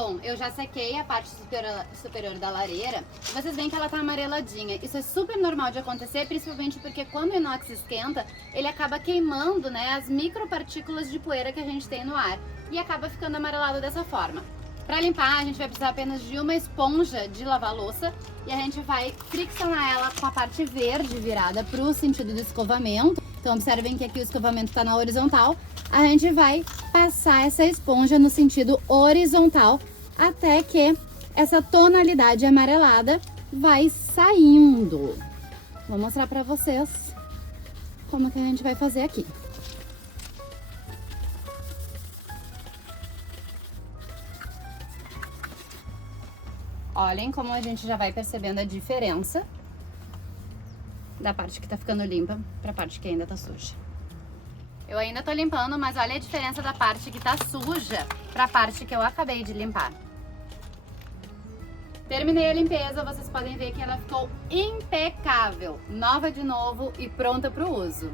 Bom, eu já sequei a parte superior da lareira. Vocês veem que ela tá amareladinha. Isso é super normal de acontecer, principalmente porque quando o inox esquenta, ele acaba queimando, né, as micropartículas de poeira que a gente tem no ar. E acaba ficando amarelado dessa forma. Para limpar, a gente vai precisar apenas de uma esponja de lavar louça. E a gente vai friccionar ela com a parte verde virada para o sentido do escovamento. Então observem que aqui o escovamento está na horizontal. A gente vai passar essa esponja no sentido horizontal até que essa tonalidade amarelada vai saindo. Vou mostrar para vocês como que a gente vai fazer aqui. Olhem como a gente já vai percebendo a diferença da parte que tá ficando limpa para a parte que ainda tá suja. Eu ainda tô limpando, mas olha a diferença da parte que tá suja para a parte que eu acabei de limpar. Terminei a limpeza, vocês podem ver que ela ficou impecável, nova de novo e pronta para o uso.